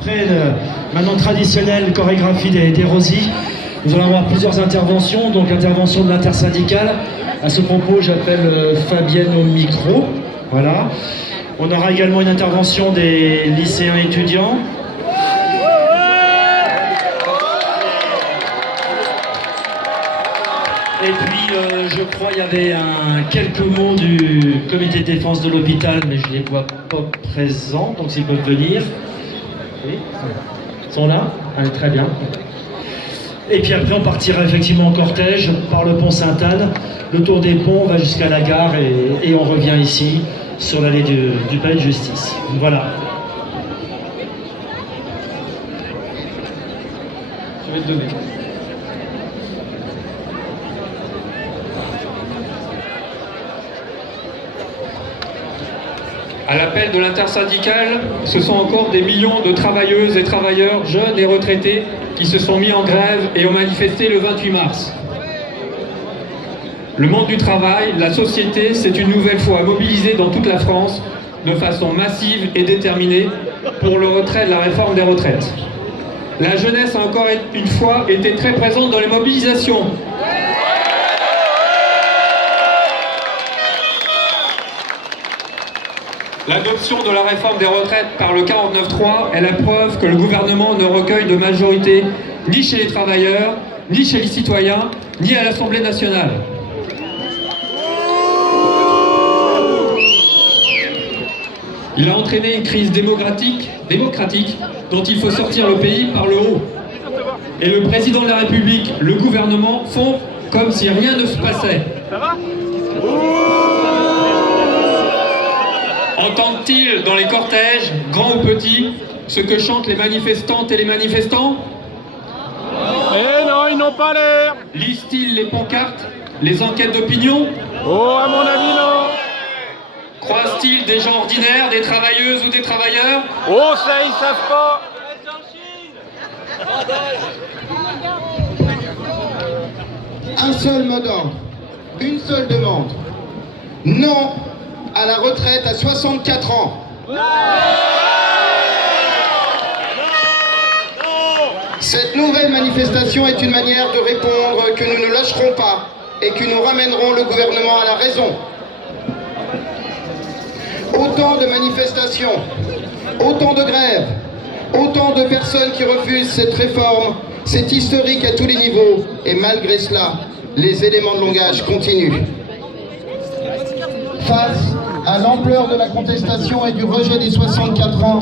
Après maintenant traditionnelle chorégraphie des Rosies, nous allons avoir plusieurs interventions, donc intervention de l'intersyndicale. À ce propos, j'appelle Fabienne au micro. Voilà. On aura également une intervention des lycéens étudiants. Et puis, je crois qu'il y avait quelques mots du comité de défense de l'hôpital, mais je ne les vois pas présents, donc s'ils peuvent venir. Oui, ils sont là? Allez, très bien. Et puis après, on partira effectivement en cortège par le pont Sainte-Anne. Le tour des ponts va jusqu'à la gare et on revient ici, sur l'allée du palais de justice. Voilà. Je vais te donner. À l'appel de l'intersyndicale, ce sont encore des millions de travailleuses et travailleurs, jeunes et retraités, qui se sont mis en grève et ont manifesté le 28 mars. Le monde du travail, la société, s'est une nouvelle fois mobilisée dans toute la France de façon massive et déterminée pour le retrait de la réforme des retraites. La jeunesse a encore une fois été très présente dans les mobilisations. L'adoption de la réforme des retraites par le 49.3 est la preuve que le gouvernement ne recueille de majorité ni chez les travailleurs, ni chez les citoyens, ni à l'Assemblée nationale. Il a entraîné une crise démocratique dont il faut sortir le pays par le haut. Et le président de la République, le gouvernement font comme si rien ne se passait. Entendent-ils dans les cortèges, grands ou petits, ce que chantent les manifestantes et les manifestants? Eh non, ils n'ont pas l'air. Lisent-ils les pancartes, les enquêtes d'opinion? Oh, à mon avis, non. Croisent-ils des gens ordinaires, des travailleuses ou des travailleurs? Oh, ça, ils savent pas. Un seul mot d'ordre, une seule demande. Non à la retraite à 64 ans. Cette nouvelle manifestation est une manière de répondre que nous ne lâcherons pas et que nous ramènerons le gouvernement à la raison. Autant de manifestations, autant de grèves, autant de personnes qui refusent cette réforme, c'est historique à tous les niveaux et malgré cela, les éléments de langage continuent. Face à l'ampleur de la contestation et du rejet des 64 ans,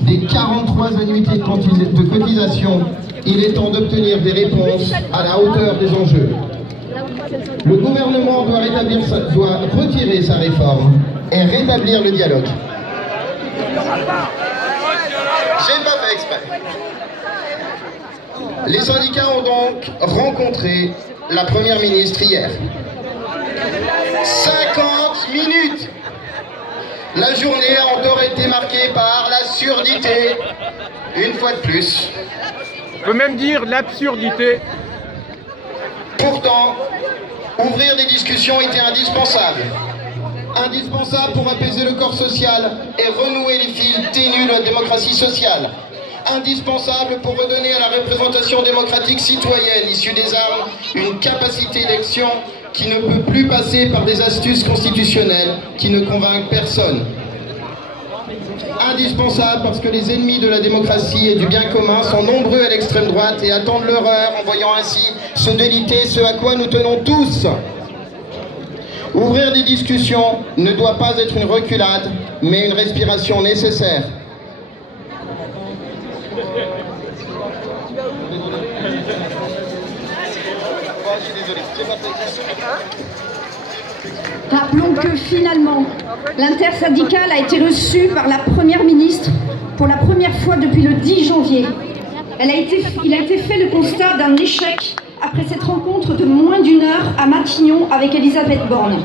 des 43 annuités de cotisation, il est temps d'obtenir des réponses à la hauteur des enjeux. Le gouvernement doit retirer sa réforme et rétablir le dialogue. J'ai pas fait exprès. Les syndicats ont donc rencontré la première ministre hier. 50 minutes. La journée a encore été marquée par la surdité, une fois de plus. On peut même dire l'absurdité. Pourtant, ouvrir des discussions était indispensable. Indispensable pour apaiser le corps social et renouer les fils ténus de la démocratie sociale. Indispensable pour redonner à la représentation démocratique citoyenne issue des armes une capacité d'action qui ne peut plus passer par des astuces constitutionnelles qui ne convainquent personne. Indispensable parce que les ennemis de la démocratie et du bien commun sont nombreux à l'extrême droite et attendent leur heure en voyant ainsi se déliter ce à quoi nous tenons tous. Ouvrir des discussions ne doit pas être une reculade, mais une respiration nécessaire. Rappelons que finalement, l'intersyndicale a été reçue par la Première ministre pour la première fois depuis le 10 janvier. Il a été fait le constat d'un échec après cette rencontre de moins d'une heure à Matignon avec Elisabeth Borne,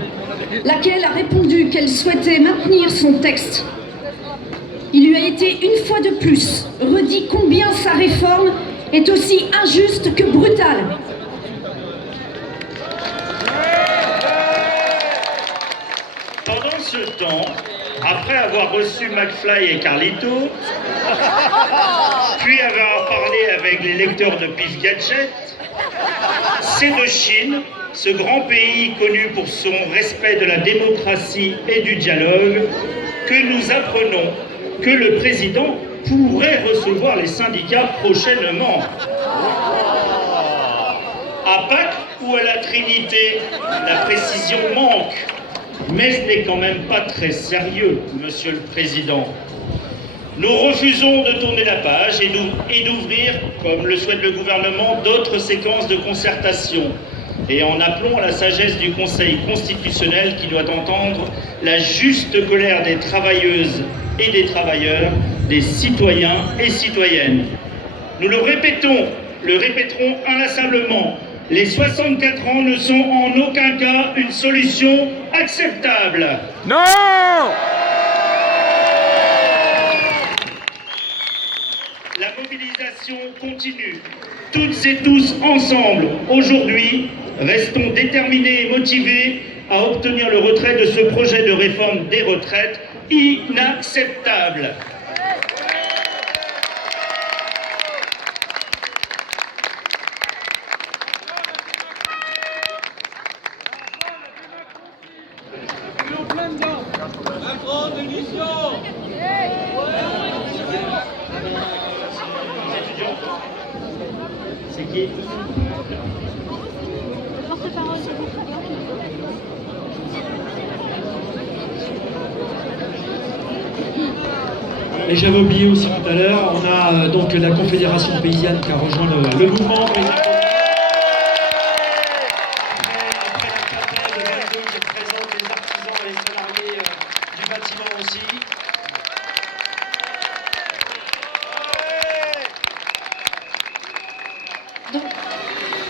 laquelle a répondu qu'elle souhaitait maintenir son texte. Il lui a été une fois de plus redit combien sa réforme est aussi injuste que brutale. Pendant ce temps, après avoir reçu McFly et Carlito, avec les lecteurs de Pif Gadget, c'est de Chine, ce grand pays connu pour son respect de la démocratie et du dialogue, que nous apprenons que le président pourrait recevoir les syndicats prochainement. À Pâques ou à la Trinité, la précision manque. Mais ce n'est quand même pas très sérieux, Monsieur le Président. Nous refusons de tourner la page et d'ouvrir, comme le souhaite le gouvernement, d'autres séquences de concertation. Et en appelant à la sagesse du Conseil constitutionnel qui doit entendre la juste colère des travailleuses et des travailleurs, des citoyens et citoyennes. Nous le répéterons inlassablement, les 64 ans ne sont en aucun cas une solution acceptable. Non! La mobilisation continue. Toutes et tous ensemble, aujourd'hui, restons déterminés et motivés à obtenir le retrait de ce projet de réforme des retraites inacceptable. C'est qui? Et j'avais oublié aussi tout à l'heure, on a donc la Confédération paysanne qui a rejoint le mouvement. Après la CAPED, je présente les artisans et les salariés du bâtiment aussi. Donc,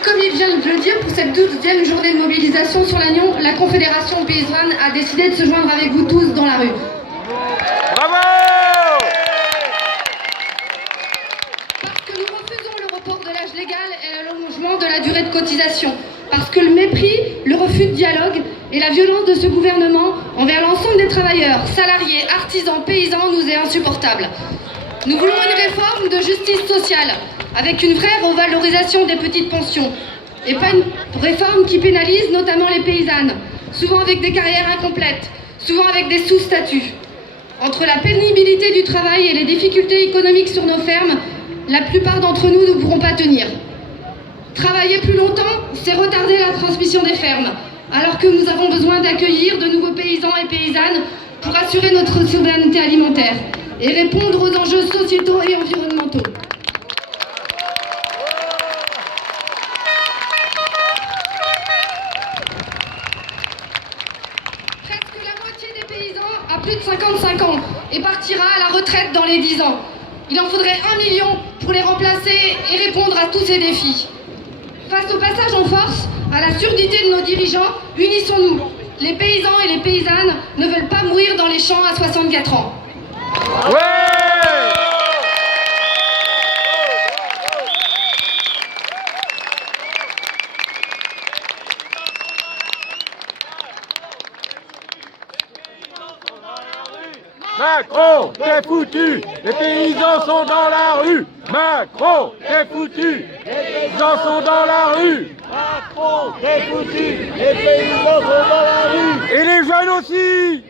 comme il vient de le dire, pour cette 12e journée de mobilisation sur l'Agnon, la Confédération paysanne a décidé de se joindre avec vous tous dans la rue. Bravo! Parce que nous refusons le report de l'âge légal et l'allongement de la durée de cotisation. Parce que le mépris, le refus de dialogue et la violence de ce gouvernement envers l'ensemble des travailleurs, salariés, artisans, paysans nous est insupportable. Nous voulons une réforme de justice sociale avec une vraie revalorisation des petites pensions et pas une réforme qui pénalise notamment les paysannes, souvent avec des carrières incomplètes, souvent avec des sous-statuts. Entre la pénibilité du travail et les difficultés économiques sur nos fermes, la plupart d'entre nous ne pourront pas tenir. Travailler plus longtemps, c'est retarder la transmission des fermes, alors que nous avons besoin d'accueillir de nouveaux paysans et paysannes pour assurer notre souveraineté alimentaire et répondre aux enjeux sociétaux et environnementaux. Presque la moitié des paysans a plus de 55 ans et partira à la retraite dans les 10 ans. Il en faudrait 1 million pour les remplacer et répondre à tous ces défis. Face au passage en force, à la surdité de nos dirigeants, unissons-nous. Les paysans et les paysannes ne veulent pas mourir dans les champs à 64 ans. Ouais! Macron, t'es foutu! Les paysans sont dans la rue! Macron, t'es foutu! Les paysans sont dans la rue! Macron, t'es foutu! Les paysans sont dans la rue! Et les jeunes aussi!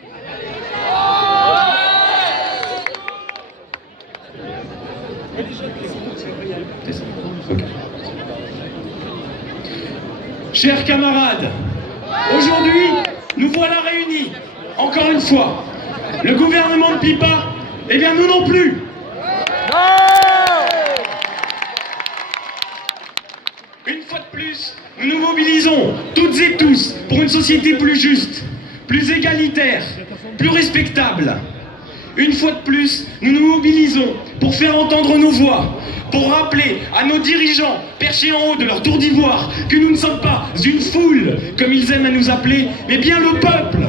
Chers camarades, aujourd'hui, nous voilà réunis, encore une fois. Le gouvernement ne plie pas, eh bien nous non plus. Une fois de plus, nous nous mobilisons, toutes et tous, pour une société plus juste, plus égalitaire, plus respectable. Une fois de plus, nous nous mobilisons pour faire entendre nos voix, pour rappeler à nos dirigeants, perchés en haut de leur tour d'ivoire, que nous ne sommes pas une foule, comme ils aiment à nous appeler, mais bien le peuple.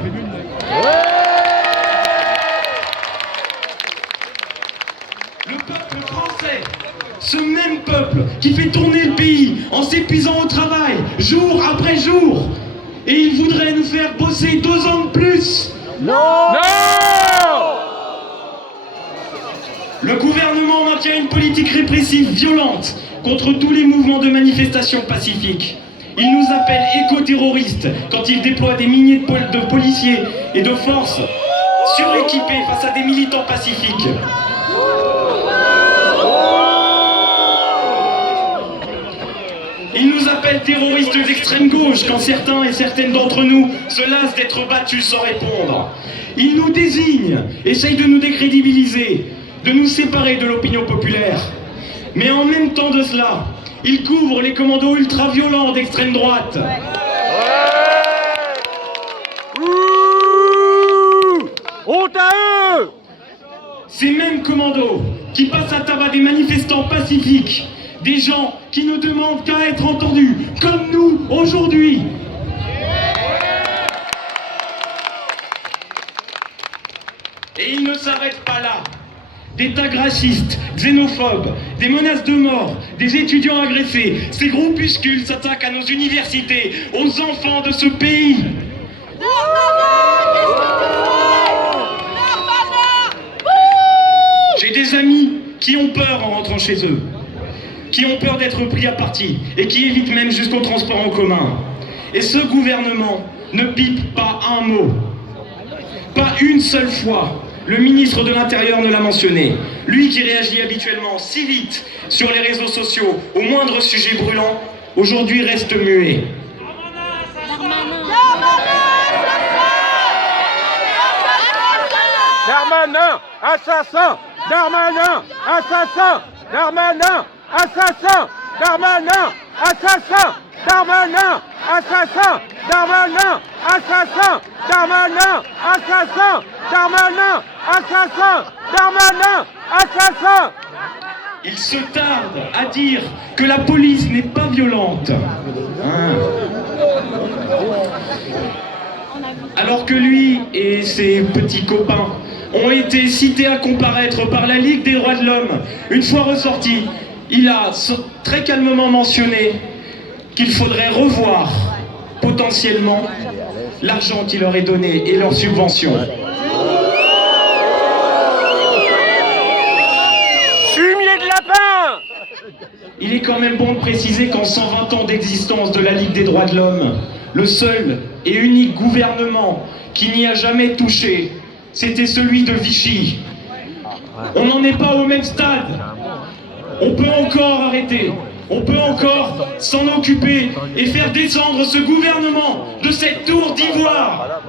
Le peuple français, ce même peuple qui fait tourner le pays en s'épuisant au travail, jour après jour, et il voudrait nous faire bosser 2 ans de plus. Non! Le gouvernement maintient une politique répressive violente contre tous les mouvements de manifestation pacifiques. Il nous appelle éco-terroristes quand il déploie des milliers de policiers et de forces suréquipés face à des militants pacifiques. Il nous appelle terroristes d'extrême gauche quand certains et certaines d'entre nous se lassent d'être battus sans répondre. Il nous désigne, essaye de nous décrédibiliser, de nous séparer de l'opinion populaire. Mais en même temps de cela, il couvre les commandos ultra-violents d'extrême droite. Honte à eux! Ces mêmes commandos qui passent à tabac des manifestants pacifiques, des gens qui ne demandent qu'à être entendus, comme nous aujourd'hui. Et ils ne s'arrêtent pas là. Des tags racistes, xénophobes, des menaces de mort, des étudiants agressés, ces groupuscules s'attaquent à nos universités, aux enfants de ce pays. J'ai des amis qui ont peur en rentrant chez eux, qui ont peur d'être pris à partie et qui évitent même jusqu'au transport en commun. Et ce gouvernement ne pipe pas un mot, pas une seule fois. Le ministre de l'Intérieur ne l'a mentionné. Lui qui réagit habituellement si vite sur les réseaux sociaux au moindre sujet brûlant, aujourd'hui reste muet. Darmanin, assassin! Darmanin, assassin! Darmanin, assassin! Darmanin, assassin! Darmanin, assassin! Darmanin, assassin! Darmanin, assassin! Darmanin, assassin! Darmanin, assassin! Il se tarde à dire que la police n'est pas violente. Alors que lui et ses petits copains ont été cités à comparaître par la Ligue des droits de l'homme, une fois ressorti, il a très calmement mentionné qu'il faudrait revoir potentiellement l'argent qui leur est donné et leurs subventions. Fumier de lapin! Il est quand même bon de préciser qu'en 120 ans d'existence de la Ligue des droits de l'homme, le seul et unique gouvernement qui n'y a jamais touché, c'était celui de Vichy. On n'en est pas au même stade. On peut encore arrêter. On peut encore s'en occuper et faire descendre ce gouvernement de cette tour d'ivoire.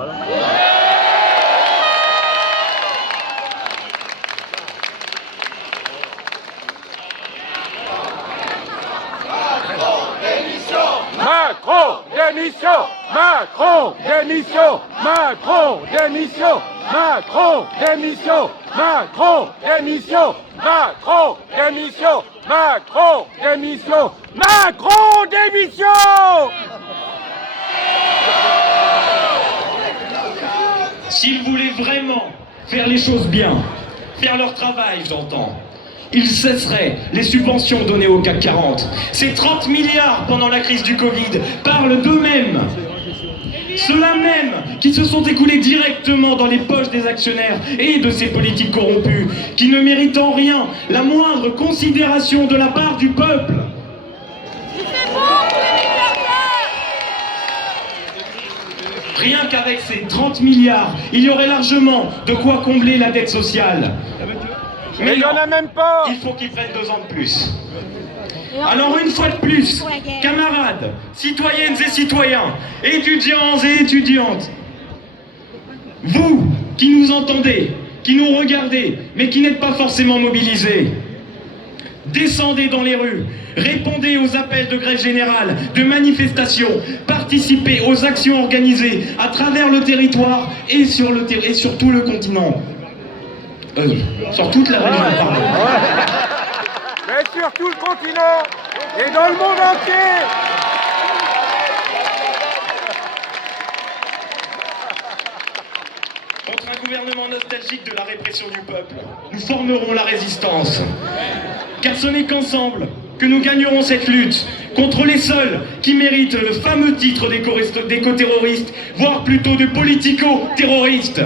Macron, démission! Macron, démission! Macron, démission! Macron, démission! Macron, démission! Macron, démission! Macron, démission! Macron, démission! S'ils voulaient vraiment faire les choses bien, faire leur travail, j'entends, ils cesseraient les subventions données au CAC 40. Ces 30 milliards pendant la crise du Covid parlent d'eux-mêmes. Ceux-là même qui se sont écoulés directement dans les poches des actionnaires et de ces politiques corrompus, qui ne méritent en rien la moindre considération de la part du peuple. Rien qu'avec ces 30 milliards, il y aurait largement de quoi combler la dette sociale. Mais il n'y en a même pas! Il faut qu'ils prennent 2 ans de plus. Alors une fois de plus, camarades, citoyennes et citoyens, étudiants et étudiantes, vous qui nous entendez, qui nous regardez, mais qui n'êtes pas forcément mobilisés, descendez dans les rues, répondez aux appels de grève générale, de manifestations, participez aux actions organisées à travers le territoire et sur tout le continent. Sur toute la région, pardon. Mais sur tout le continent et dans le monde entier! Contre un gouvernement nostalgique de la répression du peuple, nous formerons la résistance. Car ce n'est qu'ensemble que nous gagnerons cette lutte contre les seuls qui méritent le fameux titre d'éco-terroristes, voire plutôt de politico-terroristes.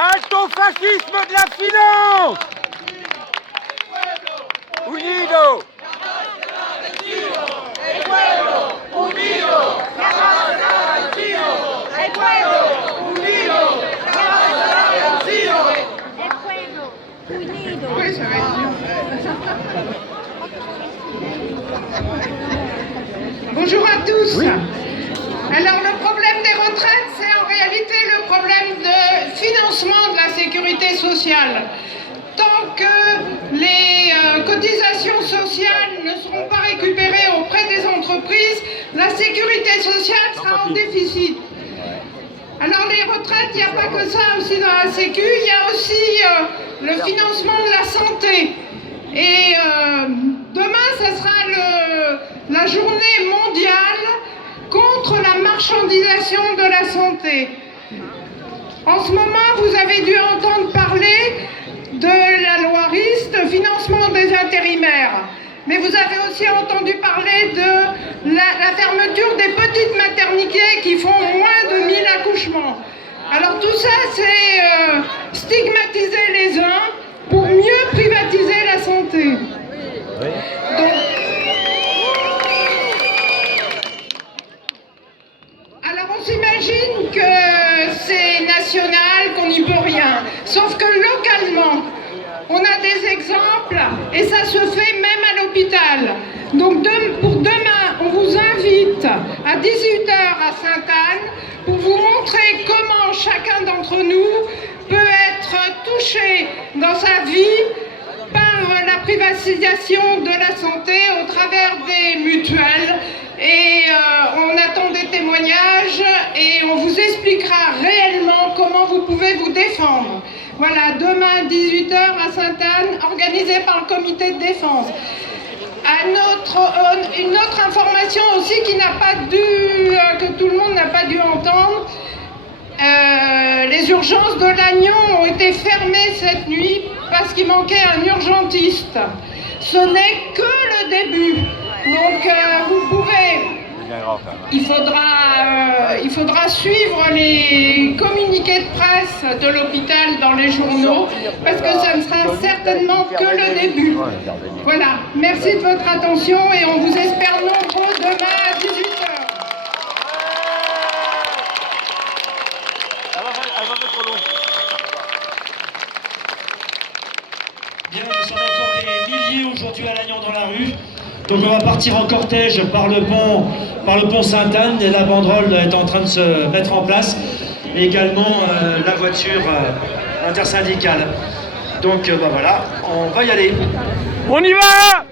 Halte au fascisme de la finance! Unido! Bonjour à tous. Oui. Alors le problème des retraites, c'est en réalité le problème de financement de la sécurité sociale. Tant que les cotisations sociales ne seront pas récupérées auprès des entreprises, la sécurité sociale sera en déficit. Alors les retraites, il n'y a pas que ça aussi dans la Sécu, il y a aussi le financement de la santé. Et demain, ça sera la journée mondiale contre la marchandisation de la santé. En ce moment, vous avez dû entendre parler de la loi RIST, financement des intérimaires. Mais vous avez aussi entendu parler de la fermeture des petites maternités qui font moins de 1000 accouchements. Alors tout ça, c'est stigmatiser les uns pour mieux privatiser la santé. Donc, alors on s'imagine que c'est national, qu'on n'y peut rien. Sauf que localement, on a des exemples et ça se fait même à l'hôpital. Donc pour demain, on vous invite à 18h à Sainte-Anne pour vous montrer comment chacun d'entre nous peut être touché dans sa vie par la privatisation de la santé au travers des mutuelles. Et on attend des témoignages et on vous expliquera réellement comment vous pouvez vous défendre. Voilà, demain 18h à Sainte-Anne, organisé par le comité de défense. Une autre information aussi qui n'a pas dû, que tout le monde n'a pas dû entendre, les urgences de Lannion ont été fermées cette nuit parce qu'il manquait un urgentiste. Ce n'est que le début. Donc vous pouvez, il faudra suivre les communiqués de presse de l'hôpital dans les journaux parce que ça ne sera certainement que le début. Voilà, merci de votre attention et on vous espère nombreux demain à 18h. Bien, nous sommes encore des milliers aujourd'hui à Lannion dans la rue. Donc on va partir en cortège par le pont Sainte-Anne et la banderole est en train de se mettre en place. Et également la voiture intersyndicale. Donc voilà, on va y aller. On y va!